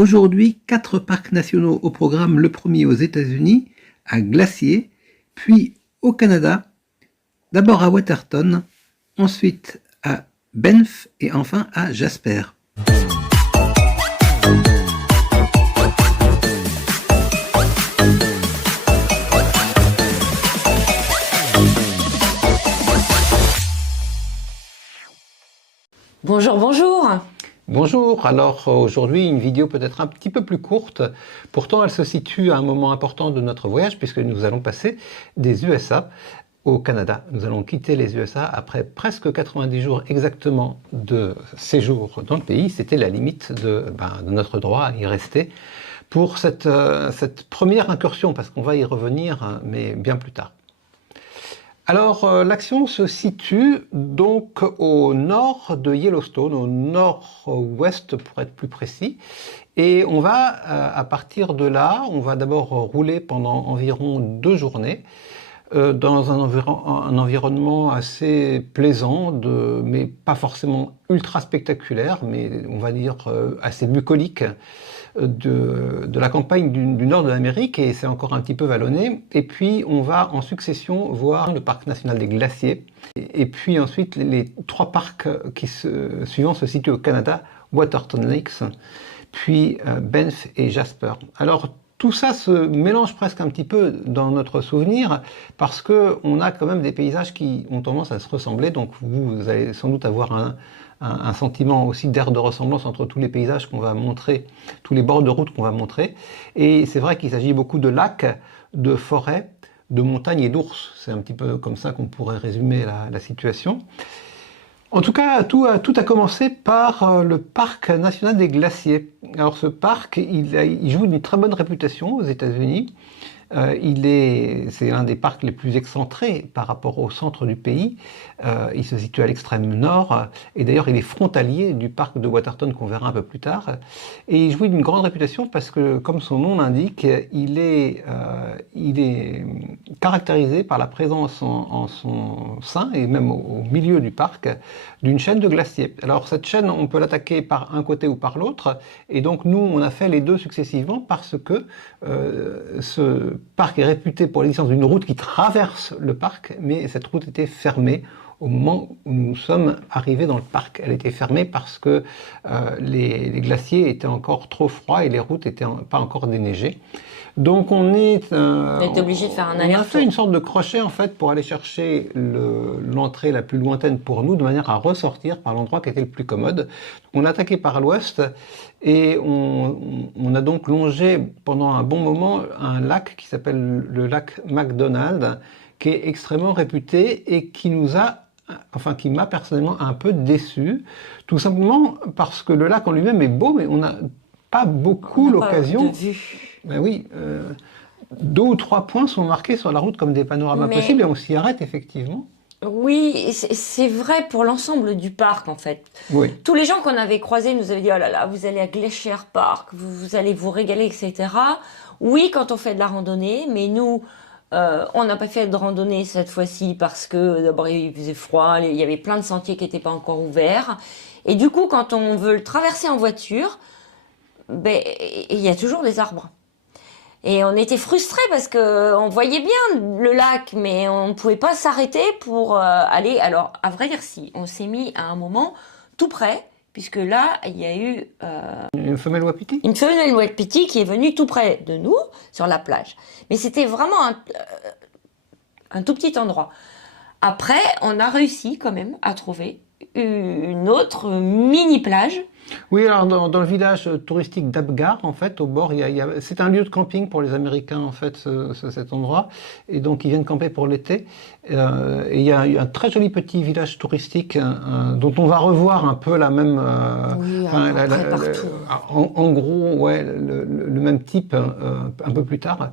Aujourd'hui, 4 parcs nationaux au programme, le premier aux États-Unis, à Glacier, puis au Canada, d'abord à Waterton, ensuite à Banff et enfin à Jasper. Bonjour, bonjour. Bonjour, alors aujourd'hui une vidéo peut-être un petit peu plus courte, pourtant elle se situe à un moment important de notre voyage puisque nous allons passer des USA au Canada. Nous allons quitter les USA après presque 90 jours exactement de séjour dans le pays. C'était la limite de notre droit à y rester pour cette première incursion, parce qu'on va y revenir, mais bien plus tard. Alors, l'action se situe donc au nord de Yellowstone, au nord-ouest pour être plus précis. Et on va, à partir de là, on va d'abord rouler pendant environ 2 journées dans un environnement assez plaisant, mais pas forcément ultra spectaculaire, mais on va dire assez bucolique, de la campagne du nord de l'Amérique, et c'est encore un petit peu vallonné. Et puis on va en succession voir le parc national des glaciers, et puis ensuite les 3 parcs suivants se situent au Canada: Waterton Lakes, puis Banff et Jasper. Alors tout ça se mélange presque un petit peu dans notre souvenir, parce qu'on a quand même des paysages qui ont tendance à se ressembler, donc vous allez sans doute avoir un sentiment aussi d'air de ressemblance entre tous les paysages qu'on va montrer, tous les bords de route qu'on va montrer. Et c'est vrai qu'il s'agit beaucoup de lacs, de forêts, de montagnes et d'ours. C'est un petit peu comme ça qu'on pourrait résumer la situation. En tout cas, tout a commencé par le parc national des glaciers. Alors ce parc, il joue une très bonne réputation aux États-Unis. C'est l'un des parcs les plus excentrés par rapport au centre du pays. Il se situe à l'extrême nord, et d'ailleurs il est frontalier du parc de Waterton qu'on verra un peu plus tard. Et il jouit d'une grande réputation parce que, comme son nom l'indique, il est caractérisé par la présence en son sein, et même au milieu du parc, d'une chaîne de glaciers. Alors cette chaîne, on peut l'attaquer par un côté ou par l'autre, et donc nous on a fait les deux successivement parce que ce parc est réputé pour l'existence d'une route qui traverse le parc, mais cette route était fermée au moment où nous sommes arrivés dans le parc. Elle était fermée parce que les glaciers étaient encore trop froids et les routes n'étaient pas encore déneigées. Donc on est obligé de faire un aller-retour. On a fait une sorte de crochet en fait pour aller chercher l'entrée la plus lointaine pour nous, de manière à ressortir par l'endroit qui était le plus commode. On a attaqué par l'ouest et on a donc longé pendant un bon moment un lac qui s'appelle le lac McDonald, qui est extrêmement réputé et qui m'a personnellement un peu déçu, tout simplement parce que le lac en lui-même est beau, mais on n'a pas beaucoup l'occasion. Ben oui, 2 ou 3 points sont marqués sur la route comme des panoramas possibles, et on s'y arrête effectivement. Oui, c'est vrai pour l'ensemble du parc en fait. Oui. Tous les gens qu'on avait croisés nous avaient dit « Oh là là, vous allez à Glacier Park, vous allez vous régaler, etc. » Oui, quand on fait de la randonnée, mais nous, on n'a pas fait de randonnée cette fois-ci parce que d'abord il faisait froid, il y avait plein de sentiers qui n'étaient pas encore ouverts. Et du coup, quand on veut le traverser en voiture, il y a toujours des arbres. Et on était frustrés parce que on voyait bien le lac, mais on ne pouvait pas s'arrêter pour aller. Alors, à vrai dire, si, on s'est mis à un moment tout près, puisque là, il y a eu une femelle wapiti. Une femelle wapiti qui est venue tout près de nous, sur la plage. Mais c'était vraiment un tout petit endroit. Après, on a réussi quand même à trouver une autre mini-plage. Oui, alors dans le village touristique d'Abgar, en fait, au bord, c'est un lieu de camping pour les Américains, en fait, cet endroit. Et donc, ils viennent camper pour l'été. Et il y a un très joli petit village touristique dont on va revoir un peu la même... oui, partout. En gros, ouais, le même type un peu plus tard.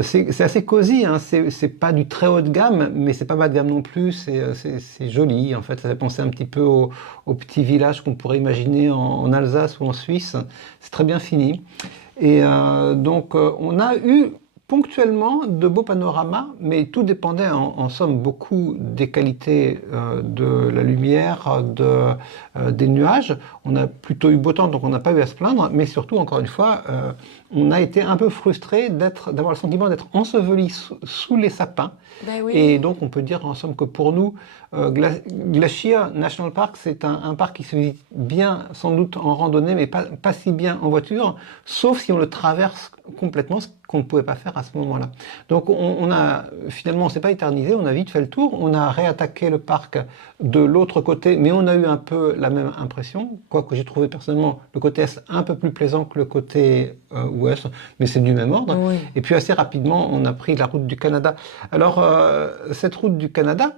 C'est assez cosy, hein. C'est pas du très haut de gamme, mais c'est pas bas de gamme non plus, c'est joli, en fait, ça fait penser un petit peu au petit village qu'on pourrait imaginer en Alsace ou en Suisse. C'est très bien fini. Et donc on a eu ponctuellement de beaux panoramas, mais tout dépendait en somme beaucoup des qualités de la lumière, des nuages. On a plutôt eu beau temps, donc on n'a pas eu à se plaindre, mais surtout, encore une fois, on a été un peu frustré d'avoir le sentiment d'être enseveli sous les sapins. Ben oui. Et donc on peut dire en somme que pour nous, Glacier National Park, c'est un parc qui se visite bien sans doute en randonnée, mais pas si bien en voiture, sauf si on le traverse complètement, ce qu'on ne pouvait pas faire à ce moment-là. Donc finalement on s'est pas éternisé, on a vite fait le tour, on a réattaqué le parc de l'autre côté, mais on a eu un peu la même impression, quoique j'ai trouvé personnellement le côté est un peu plus plaisant que le côté ouest, mais c'est du même ordre. Oui. Et puis assez rapidement on a pris la route du Canada. Alors cette route du Canada,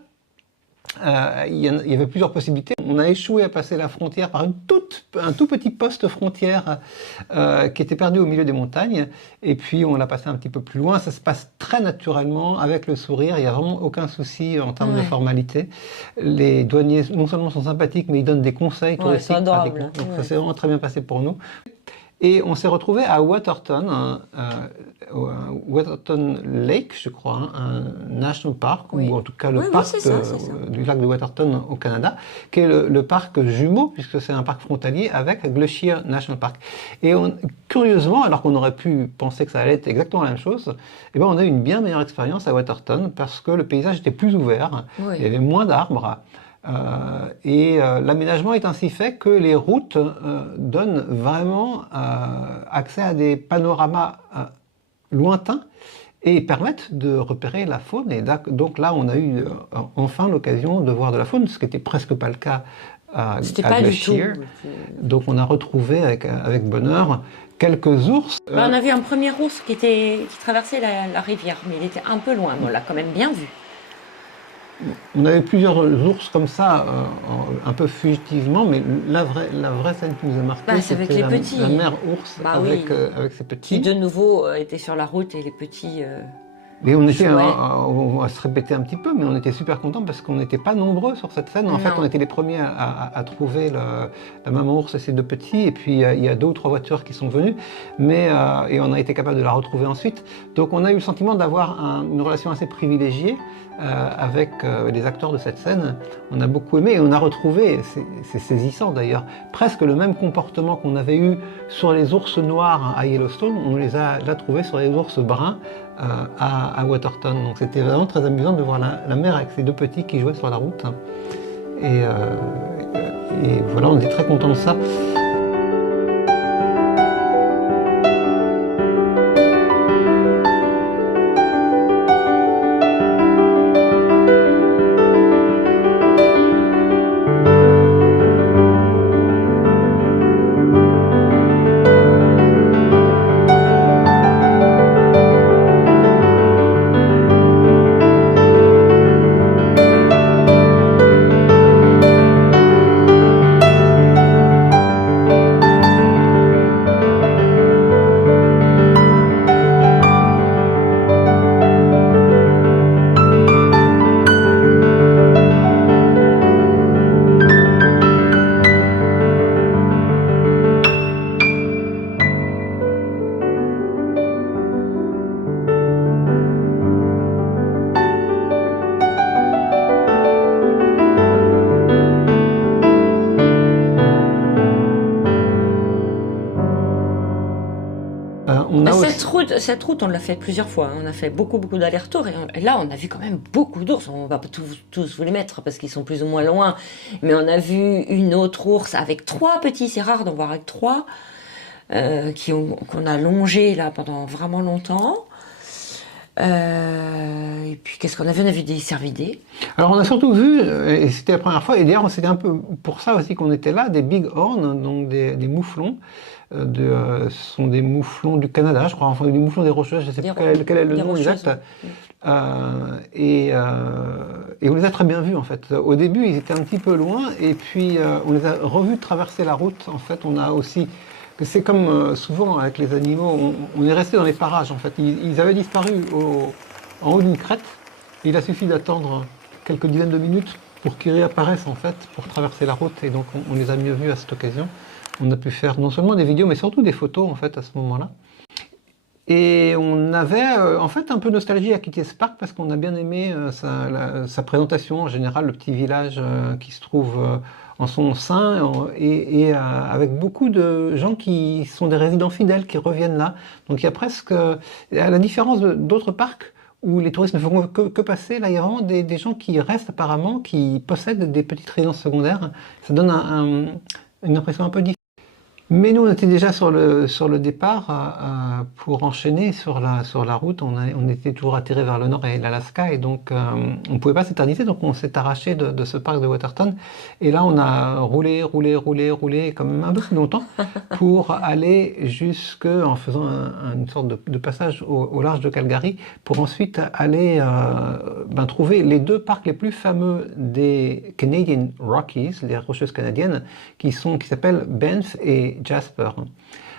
il y avait plusieurs possibilités. On a échoué à passer la frontière par un tout petit poste frontière qui était perdu au milieu des montagnes. Et puis on l'a passé un petit peu plus loin. Ça se passe très naturellement, avec le sourire. Il n'y a vraiment aucun souci en termes de formalité. Les douaniers non seulement sont sympathiques, mais ils donnent des conseils touristiques pratiquement. Donc ça s'est vraiment très bien passé pour nous. Et on s'est retrouvé à Waterton, Waterton Lake, je crois, un national park, ou en tout cas le parc du lac de Waterton au Canada, qui est le parc jumeau, puisque c'est un parc frontalier avec Glacier National Park. Et curieusement, alors qu'on aurait pu penser que ça allait être exactement la même chose, eh ben on a eu une bien meilleure expérience à Waterton, parce que le paysage était plus ouvert, il y avait moins d'arbres, l'aménagement est ainsi fait que les routes donnent vraiment accès à des panoramas lointains et permettent de repérer la faune. Et donc là, on a eu enfin l'occasion de voir de la faune, ce qui n'était presque pas le cas à Glacier. Donc on a retrouvé avec bonheur quelques ours. On a vu un premier ours qui traversait la rivière, mais il était un peu loin, mais on l'a quand même bien vu. On avait plusieurs ours comme ça, un peu fugitivement, mais la vraie scène qui nous a marqué, c'était la mère ours avec ses petits. Qui de nouveau étaient sur la route et les petits... Et on va se répéter un petit peu, mais on était super contents parce qu'on n'était pas nombreux sur cette scène. En fait, on était les premiers à trouver la maman ours et ses deux petits, et puis il y a 2 ou 3 voitures qui sont venues, et on a été capable de la retrouver ensuite. Donc on a eu le sentiment d'avoir une relation assez privilégiée avec les acteurs de cette scène. On a beaucoup aimé et on a retrouvé, c'est saisissant d'ailleurs, presque le même comportement qu'on avait eu sur les ours noirs à Yellowstone, on l'a trouvé sur les ours bruns à Waterton. Donc c'était vraiment très amusant de voir la mère avec ses 2 petits qui jouaient sur la route. Et voilà, on était très contents de ça. Cette route, on l'a fait plusieurs fois. On a fait beaucoup d'allers-retours. Et là, on a vu quand même beaucoup d'ours. On va pas tous vous les mettre parce qu'ils sont plus ou moins loin. Mais on a vu une autre ours avec 3 petits. C'est rare d'en voir avec 3. Qu'on a longé là pendant vraiment longtemps. Et puis, qu'est-ce qu'on a vu? On a vu des cervidés. Alors, on a surtout vu, et c'était la première fois, et d'ailleurs, c'était un peu pour ça aussi qu'on était là, des bighorns, donc des mouflons. Ce sont des mouflons du Canada, je crois, enfin des mouflons des Rocheuses, je ne sais pas quel est le nom exact. Et on les a très bien vus en fait. Au début, ils étaient un petit peu loin, et puis on les a revus traverser la route. En fait, on a aussi, c'est comme souvent avec les animaux, on est resté dans les parages en fait. Ils avaient disparu en haut d'une crête. Et il a suffi d'attendre quelques dizaines de minutes pour qu'ils réapparaissent en fait, pour traverser la route. Et donc on les a mieux vus à cette occasion. On a pu faire non seulement des vidéos, mais surtout des photos en fait à ce moment-là. Et on avait en fait un peu nostalgie à quitter ce parc parce qu'on a bien aimé sa présentation. En général, le petit village qui se trouve en son sein et avec beaucoup de gens qui sont des résidents fidèles qui reviennent là. Donc il y a presque, à la différence d'autres parcs où les touristes ne font que passer, là il y a vraiment des gens qui restent apparemment, qui possèdent des petites résidences secondaires. Ça donne une impression un peu différente. Mais nous, on était déjà sur le départ pour enchaîner sur la route. On était toujours attiré vers le nord et l'Alaska et donc on ne pouvait pas s'éterniser. Donc on s'est arraché de ce parc de Waterton. Et là, on a roulé quand même un peu plus longtemps pour aller en faisant une sorte de passage au large de Calgary pour ensuite aller trouver les deux parcs les plus fameux des Canadian Rockies, les Rocheuses canadiennes, qui s'appellent Banff et Jasper.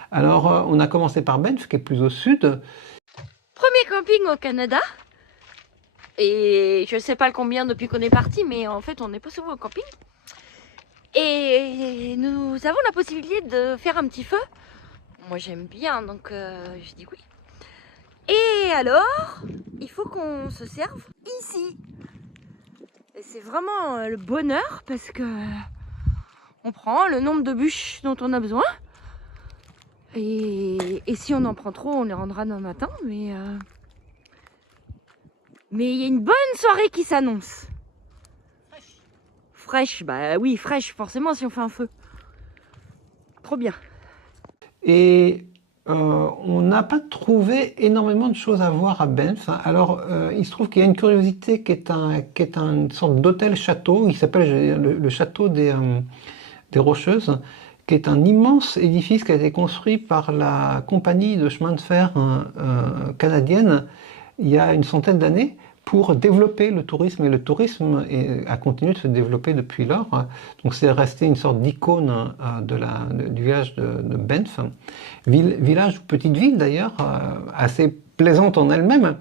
Alors, on a commencé par Banff, qui est plus au sud. Premier camping au Canada. Et je sais pas le combien depuis qu'on est parti, mais en fait, on n'est pas souvent au camping. Et nous avons la possibilité de faire un petit feu. Moi, j'aime bien, donc je dis oui. Et alors, il faut qu'on se serve ici. Et c'est vraiment le bonheur parce que on prend le nombre de bûches dont on a besoin. Et si on en prend trop, on les rendra demain matin. Mais il y a une bonne soirée qui s'annonce. Fraîche, bah oui, fraîche, forcément, si on fait un feu. Trop bien. Et on n'a pas trouvé énormément de choses à voir à Banff. Alors, il se trouve qu'il y a une curiosité qui est une sorte d'hôtel-château. Il s'appelle le château des Rocheuses, qui est un immense édifice qui a été construit par la compagnie de chemin de fer canadienne il y a une centaine d'années pour développer le tourisme. Et le tourisme a continué de se développer depuis lors. Donc c'est resté une sorte d'icône du village de Banff. Village ou petite ville d'ailleurs, assez plaisante en elle-même.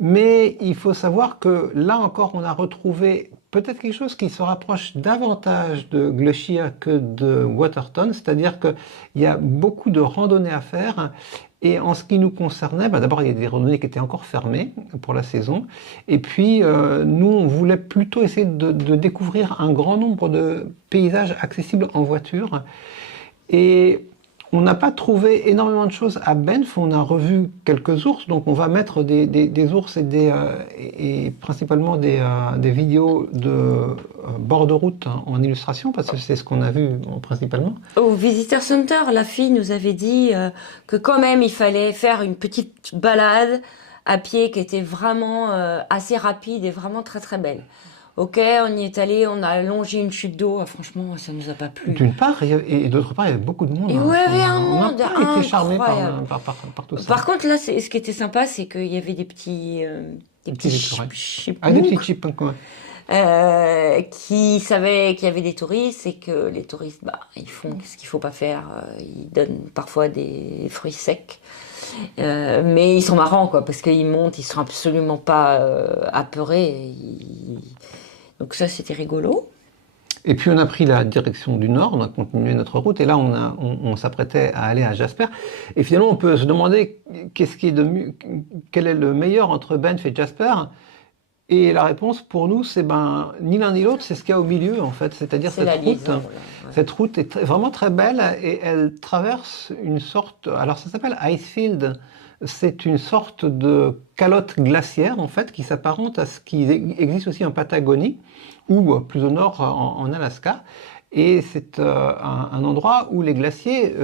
Mais il faut savoir que là encore, on a retrouvé peut-être quelque chose qui se rapproche davantage de Glacier que de Waterton, c'est-à-dire qu'il y a beaucoup de randonnées à faire. Et en ce qui nous concernait, d'abord il y a des randonnées qui étaient encore fermées pour la saison. Et puis nous, on voulait plutôt essayer de découvrir un grand nombre de paysages accessibles en voiture. Et on n'a pas trouvé énormément de choses à Banff, on a revu quelques ours, donc on va mettre des ours et principalement des vidéos de bord de route en illustration, parce que c'est ce qu'on a vu principalement. Au Visitor Center, la fille nous avait dit que quand même il fallait faire une petite balade à pied qui était vraiment assez rapide et vraiment très très belle. Ok, on y est allé, on a longé une chute d'eau. Franchement, ça nous a pas plu. D'une part, et d'autre part, il y avait beaucoup de monde. Et ouais, il y avait un monde. On n'a pas été charmé par tout ça. Par contre, là, ce qui était sympa, c'est qu'il y avait des petits chipmunks, qui savaient qu'il y avait des touristes et que les touristes, ils font ce qu'il faut pas faire. Ils donnent parfois des fruits secs. Mais ils sont marrants, quoi, parce qu'ils montent, ils sont absolument pas apeurés. Donc ça, c'était rigolo. Et puis on a pris la direction du nord, on a continué notre route, et là on s'apprêtait à aller à Jasper. Et finalement, on peut se demander quel est le meilleur entre Banff et Jasper. Et la réponse pour nous, c'est ni l'un ni l'autre, c'est ce qu'il y a au milieu en fait. C'est-à-dire cette route est vraiment très belle et elle traverse une sorte. Alors ça s'appelle Icefield. C'est une sorte de calotte glaciaire en fait qui s'apparente à ce qui existe aussi en Patagonie ou plus au nord en Alaska. Et c'est un endroit où les glaciers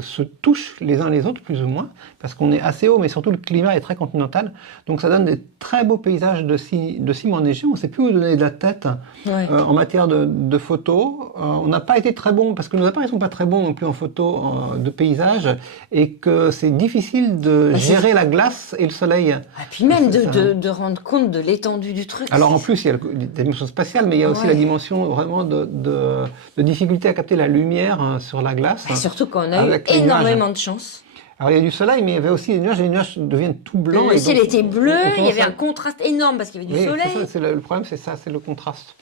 se touchent les uns les autres, plus ou moins, parce qu'on est assez haut, mais surtout le climat est très continental. Donc ça donne des très beaux paysages de cime enneigé. On ne sait plus où donner de la tête en matière de photos. On n'a pas été très bon, parce que nos appareils ne sont pas très bons non plus en photo de paysage, et que c'est difficile de gérer la glace et le soleil. Et puis même de rendre compte de l'étendue du truc. Alors en plus, il y a la dimension spatiale, mais il y a aussi la dimension vraiment de difficulté à capter la lumière sur la glace. Et surtout qu'on a eu énormément de chance. Alors il y a du soleil, mais il y avait aussi des nuages, et les nuages deviennent tout blancs. Le ciel était bleu, il y avait un contraste énorme parce qu'il y avait du soleil. Le problème, c'est ça, c'est le contraste.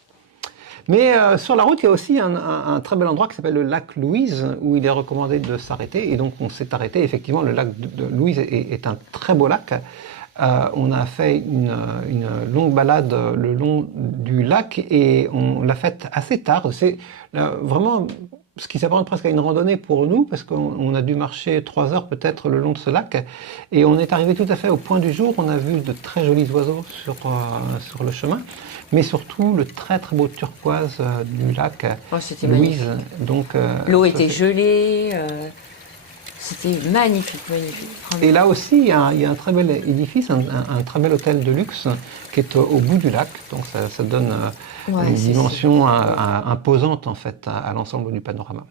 Mais sur la route, il y a aussi un très bel endroit qui s'appelle le lac Louise, où il est recommandé de s'arrêter. Et donc on s'est arrêté. Effectivement, le lac de Louise est un très beau lac. On a fait une longue balade le long du lac et on l'a faite assez tard. C'est vraiment ce qui s'apparente presque à une randonnée pour nous, parce qu'on a dû marcher 3 heures peut-être le long de ce lac. Et on est arrivé tout à fait au point du jour. On a vu de très jolis oiseaux sur le chemin, mais surtout le très très beau turquoise du lac C'était Louise. magnifique. Donc, L'eau était gelée. C'était magnifique, magnifique. Et là aussi, il y a un très bel édifice, un très bel hôtel de luxe qui est au bout du lac. Donc ça donne une dimension imposante en fait à l'ensemble du panorama.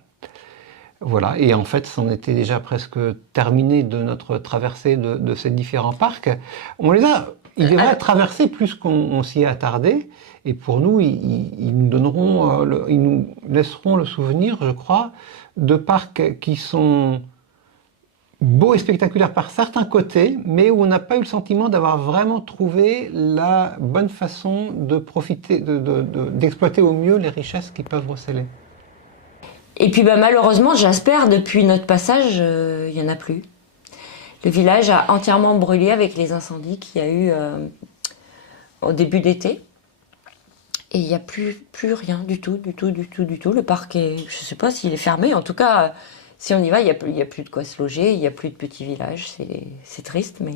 Voilà, et en fait, c'en était déjà presque terminé de notre traversée de ces différents parcs. Ils devraient traverser plus qu'on s'y est attardé. Et pour nous, ils nous laisseront le souvenir, je crois, de parcs qui sont beau et spectaculaire par certains côtés, mais où on n'a pas eu le sentiment d'avoir vraiment trouvé la bonne façon de profiter, d'exploiter au mieux les richesses qui peuvent recéler. Et puis malheureusement, Jasper, depuis notre passage, il n'y en a plus. Le village a entièrement brûlé avec les incendies qu'il y a eu au début d'été. Et il n'y a plus rien du tout. Le parc est, je ne sais pas s'il est fermé, en tout cas... Si on y va, il n'y a plus de quoi se loger, il n'y a plus de petits villages, c'est triste, mais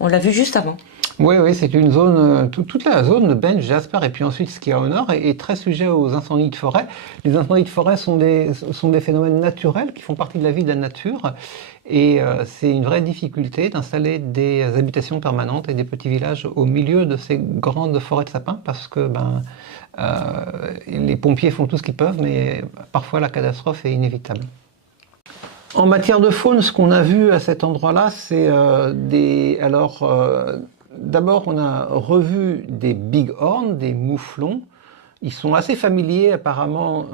on l'a vu juste avant. Oui, c'est une zone, toute la zone de Banff, Jasper, et puis ensuite ce qu'il y a au nord, est très sujet aux incendies de forêt. Les incendies de forêt sont des phénomènes naturels qui font partie de la vie de la nature, et c'est une vraie difficulté d'installer des habitations permanentes et des petits villages au milieu de ces grandes forêts de sapins, parce que les pompiers font tout ce qu'ils peuvent, mais parfois la catastrophe est inévitable. En matière de faune, ce qu'on a vu à cet endroit-là, c'est d'abord, on a revu des bighorns, des mouflons. Ils sont assez familiers apparemment,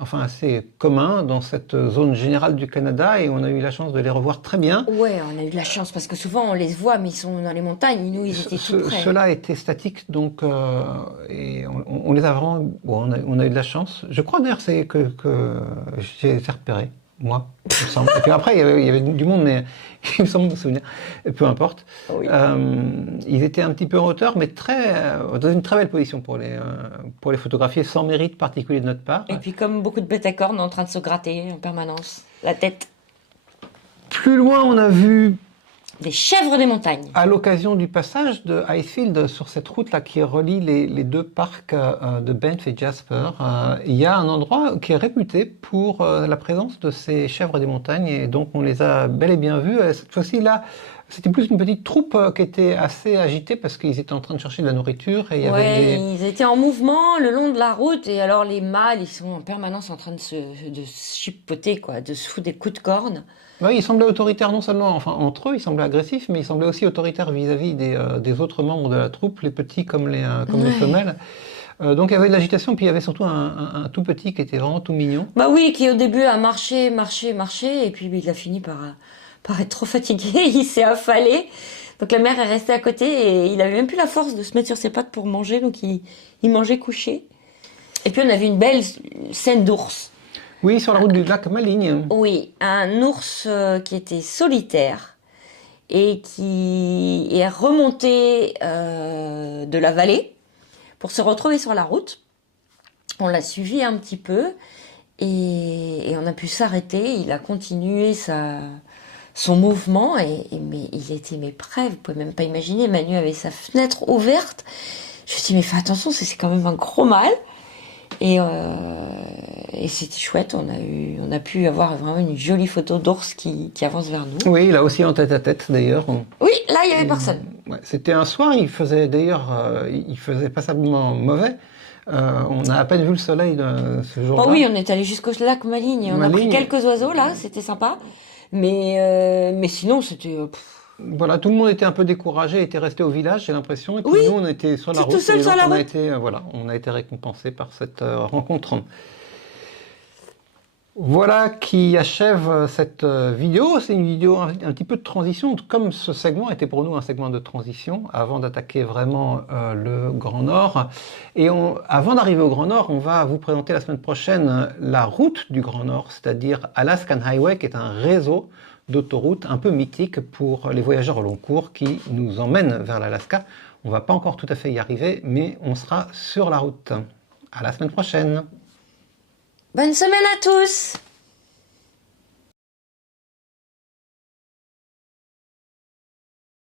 enfin assez communs dans cette zone générale du Canada, et on a eu la chance de les revoir très bien. Ouais, on a eu de la chance parce que souvent on les voit, mais ils sont dans les montagnes. Nous, ils étaient tout près. Ceux-là étaient statiques, donc et on les a vraiment. Bon, on a eu de la chance. Je crois d'ailleurs que j'ai été repéré. Moi, il me semble. Et puis après, il y avait du monde, mais il me semble me souvenir. Peu importe. Oui. Ils étaient un petit peu en hauteur, mais dans une très belle position pour les photographier, sans mérite particulier de notre part. Et puis comme beaucoup de bêtes à cornes en train de se gratter en permanence la tête. Plus loin, on a vu des chèvres des montagnes. À l'occasion du passage de Icefield sur cette route-là qui relie les deux parcs de Banff et Jasper, il y a un endroit qui est réputé pour la présence de ces chèvres des montagnes, et donc on les a bel et bien vus. Cette fois-ci là, c'était plus une petite troupe qui était assez agitée parce qu'ils étaient en train de chercher de la nourriture. Et il y avait ils étaient en mouvement le long de la route, et alors les mâles, ils sont en permanence en train de se chipoter, quoi, de se foutre des coups de corne. Oui, ils semblaient autoritaires non seulement, enfin entre eux, ils semblaient agressifs, mais ils semblaient aussi autoritaires vis-à-vis des autres membres de la troupe, les petits comme les femelles. Donc il y avait de l'agitation, puis il y avait surtout un tout petit qui était vraiment tout mignon. Bah oui, qui au début a marché, et puis il a fini par être trop fatigué, il s'est affalé. Donc la mère est restée à côté et il avait même plus la force de se mettre sur ses pattes pour manger, donc il mangeait couché. Et puis on a vu une belle scène d'ours. Oui, sur la route du lac Maligne. Oui, un ours qui était solitaire et qui est remonté de la vallée pour se retrouver sur la route. On l'a suivi un petit peu et on a pu s'arrêter. Il a continué son mouvement, mais il était prêt, vous pouvez même pas imaginer. Manu avait sa fenêtre ouverte. Je me suis dit, mais fais attention, c'est quand même un gros mâle. Et c'était chouette, on a pu avoir vraiment une jolie photo d'ours qui avance vers nous. Oui, là aussi en tête-à-tête d'ailleurs. Oui, là il n'y avait personne. Ouais, c'était un soir, il faisait passablement mauvais. On a à peine vu le soleil ce jour-là. Oh oui, on est allé jusqu'au lac Maligne, on a pris quelques oiseaux là, c'était sympa. Mais sinon c'était... Voilà, tout le monde était un peu découragé, était resté au village, j'ai l'impression. Et puis nous, on était sur la route. Tout seul sur la route. On a été récompensés par cette rencontre. Voilà qui achève cette vidéo. C'est une vidéo un petit peu de transition, comme ce segment était pour nous un segment de transition, avant d'attaquer vraiment le Grand Nord. Et avant d'arriver au Grand Nord, on va vous présenter la semaine prochaine la route du Grand Nord, c'est-à-dire Alaskan Highway, qui est un réseau d'autoroutes un peu mythique pour les voyageurs au long cours qui nous emmène vers l'Alaska. On ne va pas encore tout à fait y arriver, mais on sera sur la route. À la semaine prochaine! Bonne semaine à tous!